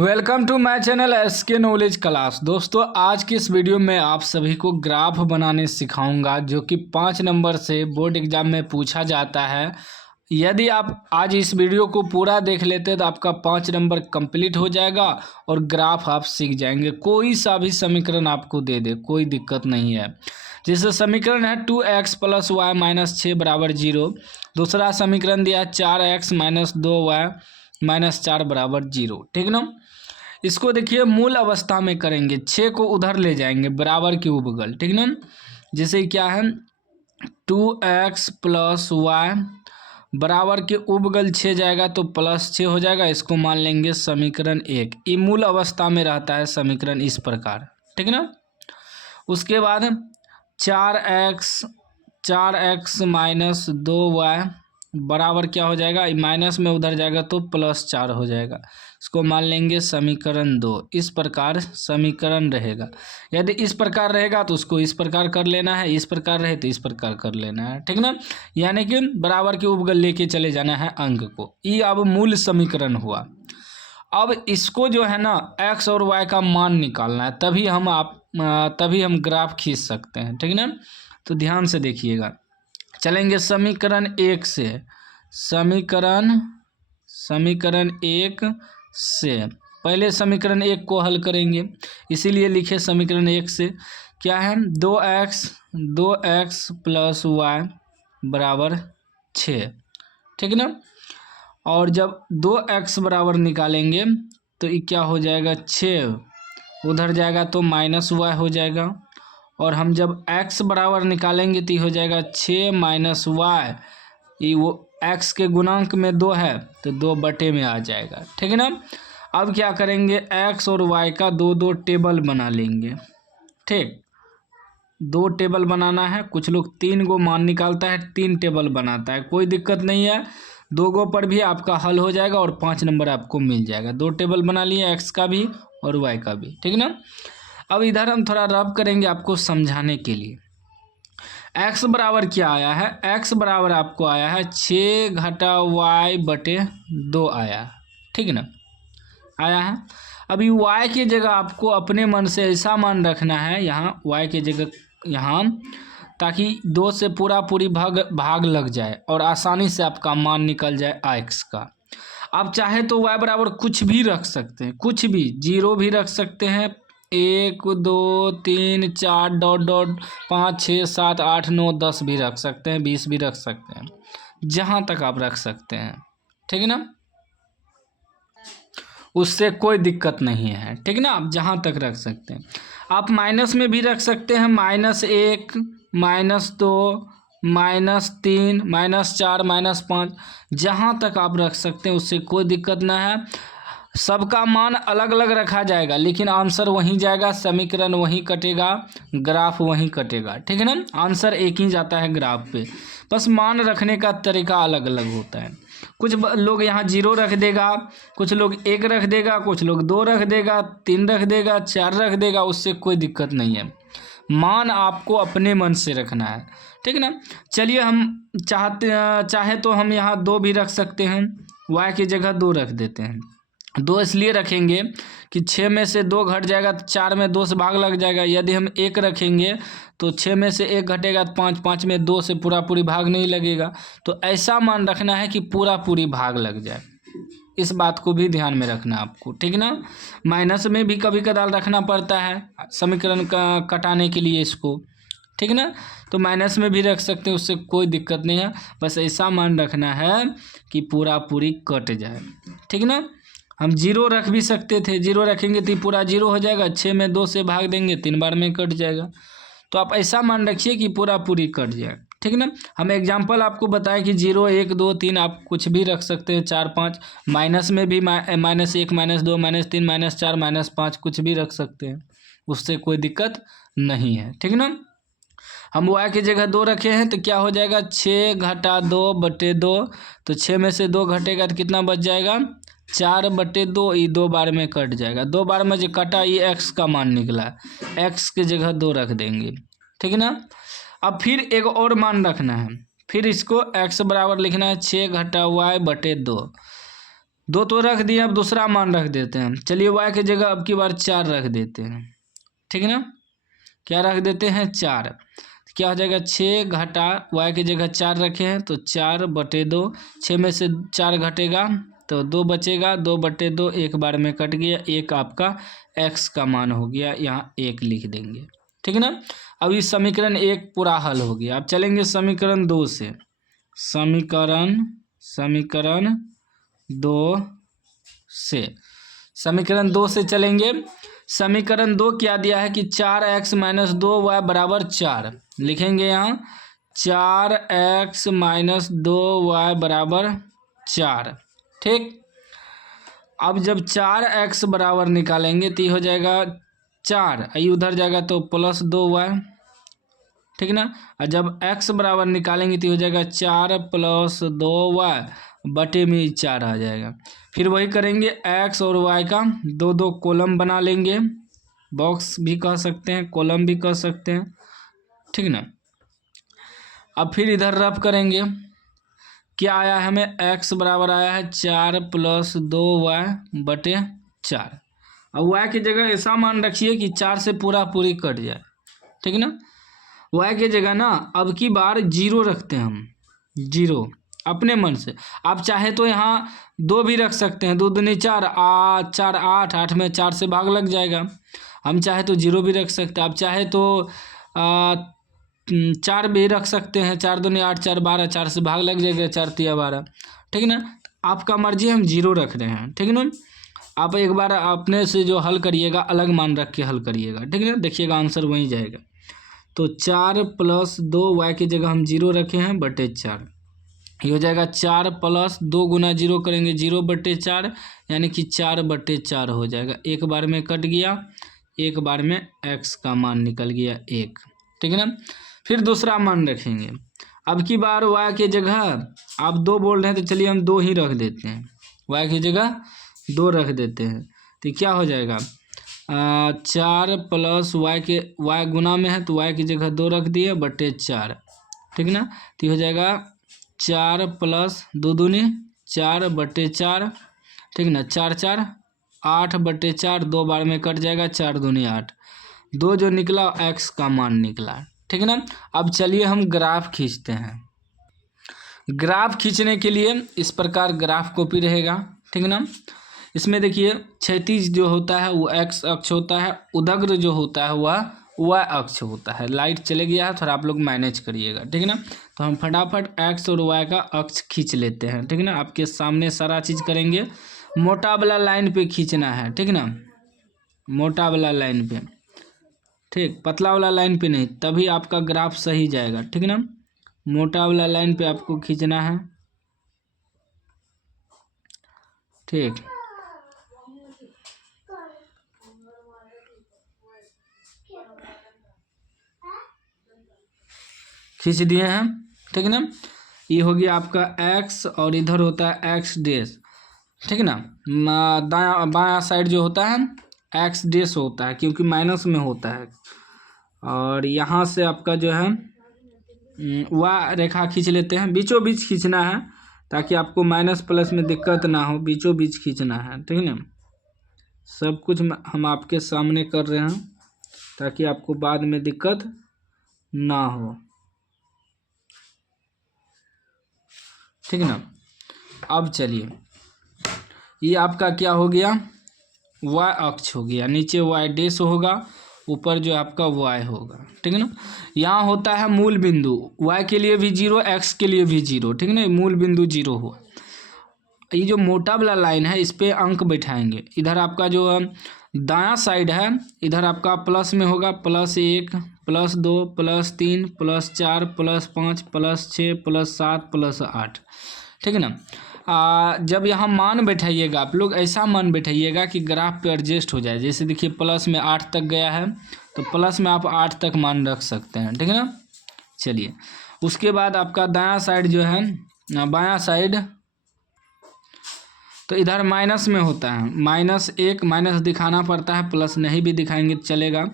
Welcome to my channel SK knowledge class. दोस्तों, आज की इस वीडियो में आप सभी को ग्राफ बनाने सिखाऊंगा जो कि 5 नंबर से बोर्ड एग्जाम में पूछा जाता है। यदि आप आज इस वीडियो को पूरा देख लेते तो आपका 5 नंबर कंप्लीट हो जाएगा और ग्राफ आप सीख जाएंगे। कोई सा भी समीकरण आपको दे दे, कोई दिक्कत नहीं है। जैसे समीकरण है 2x + y - 6 = 0। दूसरा समीकरण दिया 4x - 2y - 4 = 0। ठीक ना। इसको देखिए मूल अवस्था में करेंगे, 6 को उधर ले जाएंगे बराबर के उपगल। ठीक ना। जैसे क्या है 2x + y बराबर के उपगल 6 जाएगा तो +6 हो जाएगा। इसको मान लेंगे समीकरण 1। ये मूल अवस्था में रहता है समीकरण इस प्रकार। ठीक ना। उसके बाद 4x - 2y बराबर क्या हो जाएगा, माइनस में उधर जाएगा तो +4 हो जाएगा। इसको मान लेंगे समीकरण 2। इस प्रकार समीकरण रहेगा। यदि इस प्रकार रहेगा तो उसको इस प्रकार कर लेना है, इस प्रकार रहे तो इस प्रकार कर लेना है। ठीक ना। यानी कि बराबर के उपगल लेके चले जाना है अंक को। ये अब मूल समीकरण हुआ। अब इसको जो है ना x और y का मान निकालना है, तभी हम ग्राफ खींच सकते हैं। ठीक ना। तो ध्यान से देखिएगा, चलेंगे समीकरण 1 से। समीकरण 1 से पहले समीकरण 1 को हल करेंगे, इसीलिए लिखे समीकरण 1 से। क्या है 2x + y बराबर 6। ठीक ना। और जब 2x बराबर निकालेंगे तो ये क्या हो जाएगा, 6 उधर जाएगा तो -y हो जाएगा। और हम जब x बराबर निकालेंगे तो ये हो जाएगा 6 - y। ये वो x के गुणांक में 2 है तो 2 बटे में आ जाएगा। ठीक है ना। अब क्या करेंगे, x और y का 2 टेबल बना लेंगे। ठीक, 2 टेबल बनाना है। कुछ लोग 3 गो मान निकालता है, 3 टेबल बनाता है, कोई दिक्कत नहीं है। 2 गो पर भी आपका हल हो जाएगा और 5 नंबर आपको मिल जाएगा। 2 टेबल बना लिए, x का भी और y का भी। ठीक ना। अब इधर हम थोड़ा रब करेंगे आपको समझाने के लिए। x बराबर क्या आया है, x बराबर आपको आया है 6 - y/2 आया। ठीक ना, आया है। अभी y की जगह आपको अपने मन से ऐसा मान रखना है यहाँ y की जगह यहाँ, ताकि 2 से पूरी भाग लग जाए और आसानी से आपका मान निकल जाए x का। आप चाहे तो y बराबर कुछ भी रख सकते हैं, कुछ भी, 0 भी रख सकते हैं, 1 2 3 4 ... 5 6 7 8 9 10 भी रख सकते हैं, 20 भी रख सकते हैं, जहाँ तक आप रख सकते हैं। ठीक है ना, उससे कोई दिक्कत नहीं है। ठीक ना, आप जहाँ तक रख सकते हैं। आप माइनस में भी रख सकते हैं, -1 -2 -3 -4 -5, जहाँ तक आप रख सकते हैं, उससे कोई दिक्कत ना है। सबका मान अलग अलग रखा जाएगा लेकिन आंसर वहीं जाएगा, समीकरण वहीं कटेगा, ग्राफ वहीं कटेगा। ठीक है ना, आंसर एक ही जाता है ग्राफ पे, बस मान रखने का तरीका अलग अलग होता है। कुछ लोग यहाँ 0 रख देगा, कुछ लोग 1 रख देगा, कुछ लोग 2 रख देगा, 3 रख देगा, 4 रख देगा, उससे कोई दिक्कत नहीं है। मान आपको अपने मन से रखना है। ठीक है ना। चलिए हम चाहे तो हम यहाँ 2 भी रख सकते हैं, y की जगह 2 रख देते हैं। 2 इसलिए रखेंगे कि 6 में से 2 घट जाएगा तो 4 में 2 से भाग लग जाएगा। यदि हम 1 रखेंगे तो 6 में से 1 घटेगा तो 5, 5 में 2 से पूरी भाग नहीं लगेगा। तो ऐसा मान रखना है कि पूरी भाग लग जाए। इस बात को भी ध्यान में रखना आपको। ठीक ना। माइनस में भी कभी कदार रखना पड़ता है समीकरण का कटाने के लिए इसको। ठीक ना, तो माइनस में भी रख सकते हैं, उससे कोई दिक्कत नहीं है। बस ऐसा मान रखना है कि पूरी कट जाए। ठीक ना। हम 0 रख भी सकते थे, 0 रखेंगे तो पूरा 0 हो जाएगा, 6 में 2 से भाग देंगे, 3 बार में कट जाएगा। तो आप ऐसा मान रखिए कि पूरी कट जाए। ठीक ना। हम एग्जांपल आपको बताएं कि 0 1 2 3 आप कुछ भी रख सकते हैं, 4 5, माइनस में भी -1 -2 -3 -4 -5 कुछ भी रख सकते हैं, उससे कोई दिक्कत नहीं है। ठीक ना। हम y की जगह 2 रखे हैं तो क्या हो जाएगा, 6 - 2/2। तो 6 में से 2 घटेगा तो कितना बच जाएगा, 4/2। ये 2 बार में कट जाएगा, 2 बार में जो कटा ये x का मान निकला, x की जगह 2 रख देंगे। ठीक है ना। अब फिर एक और मान रखना है, फिर इसको x बराबर लिखना है 6 - y/2। 2 तो रख दिए, अब दूसरा मान रख देते हैं। चलिए y की जगह अब की बार 4 रख देते हैं, ठीक है ना। क्या रख देते हैं? 4। क्या हो जाएगा? 6 घटा y की जगह 4 रखे हैं तो 4/2। 6 में से 4 घटेगा तो 2 बचेगा, 2/2 एक बार में कट गया। 1 आपका x का मान हो गया, यहाँ 1 लिख देंगे, ठीक है ना। अब इस समीकरण 1 पूरा हल हो गया। अब चलेंगे समीकरण 2 से। समीकरण 2 से समीकरण 2 से चलेंगे। समीकरण 2 क्या दिया है कि 4x - 2y = 4। लिखेंगे यहाँ 4x - 2y = 4, ठीक। अब जब 4x बराबर निकालेंगे तो ये हो जाएगा 4, ये उधर जाएगा तो +2y, ठीक ना। और जब x बराबर निकालेंगे तो हो जाएगा 4 + 2y बटे में 4 आ जाएगा। फिर वही करेंगे, x और y का 2 कॉलम बना लेंगे, बॉक्स भी कह सकते हैं, कॉलम भी कह सकते हैं, ठीक ना। अब फिर इधर रफ करेंगे। क्या आया है हमें? x बराबर आया है 4 + 2y बटे 4। अब y की जगह ऐसा मान रखिए कि 4 से पूरी कट जाए, ठीक ना। y की जगह ना अब की बार 0 रखते हैं हम, 0 अपने मन से। आप चाहे तो यहाँ 2 भी रख सकते हैं, 2 दूनी 4, 4 8, 8 में 4 से भाग लग जाएगा। हम चाहे तो 0 भी रख सकते हैं, आप चाहे तो 4 भी रख सकते हैं, 4 दूनी 8, 4 12, 4 से भाग लग जाएगा, 4 तिया 12, ठीक ना। आपका मर्जी, हम 0 रख रहे हैं, ठीक ना। आप एक बार अपने से जो हल करिएगा अलग मान रख के हल करिएगा, ठीक है ना। देखिएगा आंसर वहीं जाएगा। तो 4 + 2y की जगह हम 0 रखे हैं बटे 4, ये हो जाएगा 4 + 2 गुना 0 करेंगे 0/4, यानी कि 4/4 हो जाएगा। एक बार में कट गया, एक बार में x का मान निकल गया 1, ठीक है ना। फिर दूसरा मान रखेंगे। अब की बार y की जगह आप 2 बोल रहे हैं तो चलिए हम 2 ही रख देते हैं, y की जगह 2 रख देते हैं। तो क्या हो जाएगा? 4 + y गुना में है तो y की जगह 2 रख दिए बटे 4, ठीक ना। तो हो जाएगा 4 + 2 दूनी 4 बटे 4, ठीक ना। 4 4 8/4, 2 बार में कट जाएगा, 4 दूनी 8, 2 जो निकला x का मान निकला, ठीक है ना। अब चलिए हम ग्राफ खींचते हैं। ग्राफ खींचने के लिए इस प्रकार ग्राफ कॉपी रहेगा, ठीक है ना। इसमें देखिए क्षैतिज जो होता है वो x अक्ष होता है, उदग्र जो होता है वह y अक्ष होता है। लाइट चले गया है, थोड़ा आप लोग मैनेज करिएगा, ठीक है ना। तो हम फटाफट x और y का अक्ष खींच लेते हैं, ठीक है ना। आपके सामने सारा चीज़ करेंगे। मोटा वाला लाइन पे खींचना है, ठीक ना, मोटा वाला लाइन पे, ठीक, पतला वाला लाइन पे नहीं, तभी आपका ग्राफ सही जाएगा, ठीक ना। मोटा वाला लाइन पे आपको खींचना है, ठीक। खींच दिए हैं, ठीक है ना। ये हो गया आपका x और इधर होता है x डैश, ठीक है ना। दाया बायां साइड जो होता है x डैश होता है क्योंकि माइनस में होता है। और यहाँ से आपका जो है वह रेखा खींच लेते हैं, बीचों बीच खींचना है ताकि आपको माइनस प्लस में दिक्कत ना हो, बीचों बीच खींचना है, ठीक है ना। सब कुछ हम आपके सामने कर रहे हैं ताकि आपको बाद में दिक्कत ना हो, ठीक है ना। अब चलिए ये आपका क्या हो गया? y अक्ष हो गया, नीचे y डैश होगा, ऊपर जो आपका y होगा, ठीक है ना। यहाँ होता है मूल बिंदु, y के लिए भी 0, x के लिए भी 0, ठीक है ना। मूल बिंदु 0 हुआ। ये जो मोटा वाला लाइन है इस पे अंक बैठाएंगे। इधर आपका जो दायां साइड है इधर आपका प्लस में होगा, +1 +2 +3 +4 +5 +6 +7 +8, ठीक है ना। जब यहाँ मान बैठाइएगा आप लोग ऐसा मान बैठाइएगा कि ग्राफ पे एडजस्ट हो जाए। जैसे देखिए प्लस में 8 तक गया है तो प्लस में आप 8 तक मान रख सकते हैं, ठीक है ना। चलिए उसके बाद आपका दायां साइड जो है, बायां साइड तो इधर माइनस में होता है, -1 माइनस दिखाना पड़ता है, प्लस नहीं भी दिखाएंगे तो चलेगा।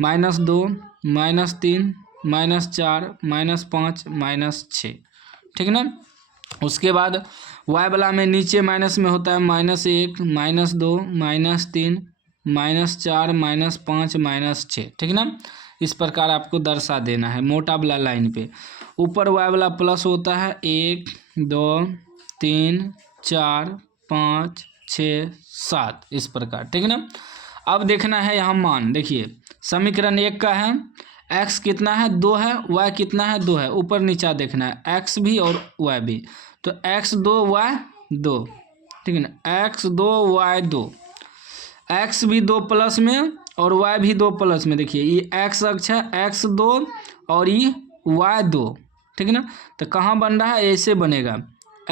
-2 -3 -4 -5 -6, ठीक है ना। उसके बाद वाई वाला में नीचे माइनस में होता है -1 -2 -3 -4 -5 -6, ठीक ना। इस प्रकार आपको दर्शा देना है मोटा वाला लाइन पे। ऊपर वाई वाला प्लस होता है 1 2 3 4 5 6 7 इस प्रकार, ठीक ना। अब देखना है यहाँ मान, देखिए समीकरण 1 का है x कितना है 2 है, y कितना है 2 है, ऊपर नीचा देखना है x भी और y भी। तो x 2 y 2, ठीक है ना, x 2 y 2, x भी 2 प्लस में और y भी 2 प्लस में। देखिए ये x अक्ष है, x 2 और ये y 2, ठीक है ना। तो कहाँ बन रहा है, ऐसे बनेगा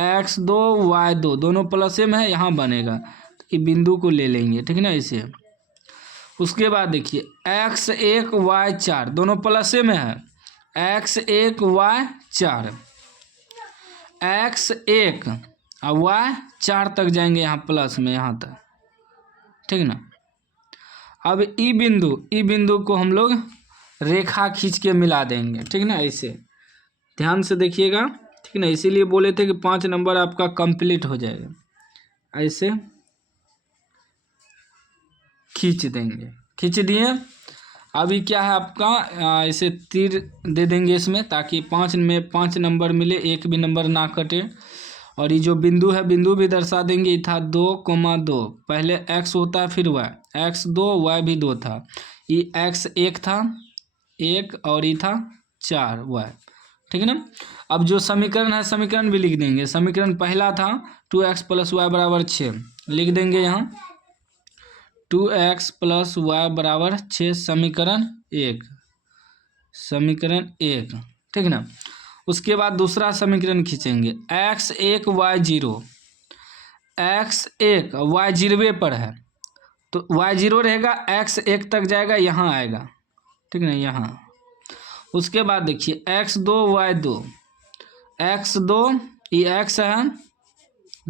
x 2 y 2, दोनों प्लस में है, यहाँ बनेगा। तो ये बिंदु को ले लेंगे, ठीक है ना, ऐसे। उसके बाद देखिए x 1 y 4, दोनों प्लस में है, x 1 y 4, x 1 और y 4 तक जाएंगे यहाँ प्लस में, यहाँ तक, ठीक ना। अब ई बिंदु को हम लोग रेखा खींच के मिला देंगे, ठीक ना, ऐसे ध्यान से देखिएगा, ठीक ना। इसीलिए बोले थे कि 5 नंबर आपका कंप्लीट हो जाएगा। ऐसे खींच देंगे, खींच दिए। अभी क्या है आपका, ऐसे तीर दे देंगे इसमें, ताकि 5 में 5 नंबर मिले, एक भी नंबर ना कटे। और ये जो बिंदु है, बिंदु भी दर्शा देंगे। ये था 2,2, पहले x होता है फिर y, x 2 y भी 2 था, ये x 1 था 1 और ये था 4 y, ठीक है ना। अब जो समीकरण है, समीकरण भी लिख देंगे। समीकरण पहला था 2x + y = 6, लिख देंगे यहाँ 2x + y = 6, समीकरण 1, ठीक ना। उसके बाद दूसरा समीकरण खींचेंगे x 1 y 0, x 1 y 0 पर है तो y 0 रहेगा, x 1 तक जाएगा, यहाँ आएगा, ठीक ना, यहाँ। उसके बाद देखिए x 2 y 2, x 2 ये x है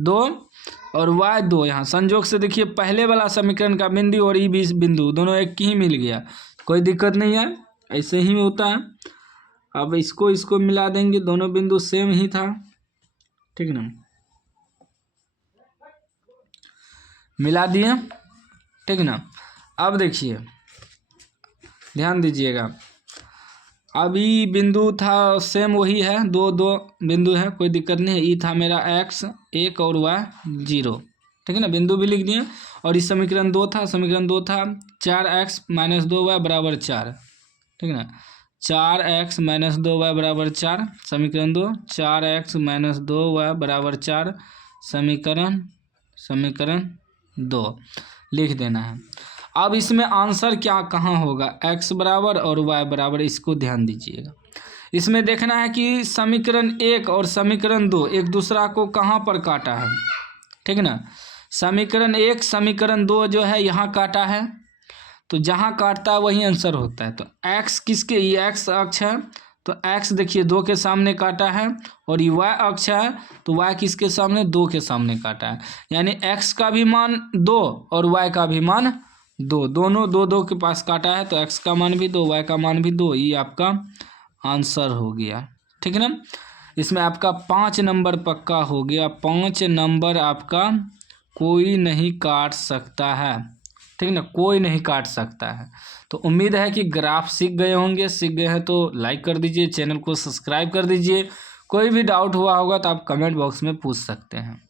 2 और y 2, यहाँ संजोग से देखिए पहले वाला समीकरण का बिंदु और ई बिंदु दोनों एक ही मिल गया, कोई दिक्कत नहीं है, ऐसे ही होता है। अब इसको मिला देंगे, दोनों बिंदु सेम ही था, ठीक ना, मिला दिए, ठीक ना। अब देखिए ध्यान दीजिएगा, अभी बिंदु था सेम वही है, 2 2 बिंदु है, कोई दिक्कत नहीं है। ई था मेरा x 1 और y 0, ठीक है ना, बिंदु भी लिख दिए। और इस समीकरण 2 था, समीकरण 2 था 4x - 2y = 4, ठीक है ना, 4x - 2y = 4, समीकरण 2, 4x - 2y = 4, समीकरण 2 लिख देना है। अब इसमें आंसर क्या कहाँ होगा, x बराबर और y बराबर, इसको ध्यान दीजिएगा। इसमें देखना है कि समीकरण 1 और समीकरण 2 एक दूसरा को कहाँ पर काटा है, ठीक ना। समीकरण 1 समीकरण 2 जो है यहाँ काटा है, तो जहाँ काटता है वही आंसर होता है। तो x किसके, ये x अक्ष है तो x देखिए 2 के सामने काटा है, और ये y अक्ष है तो y किसके सामने, 2 के सामने काटा है। यानी x का भी मान 2 और y का भी मान 2, दोनों 2 2 के पास काटा है, तो x का मान भी 2 y का मान भी 2, ये आपका आंसर हो गया, ठीक है ना। इसमें आपका 5 नंबर पक्का हो गया, 5 नंबर आपका कोई नहीं काट सकता है, ठीक है ना, कोई नहीं काट सकता है। तो उम्मीद है कि ग्राफ सीख गए होंगे, सीख गए हैं तो लाइक कर दीजिए, चैनल को सब्सक्राइब कर दीजिए। कोई भी डाउट हुआ होगा तो आप कमेंट बॉक्स में पूछ सकते हैं।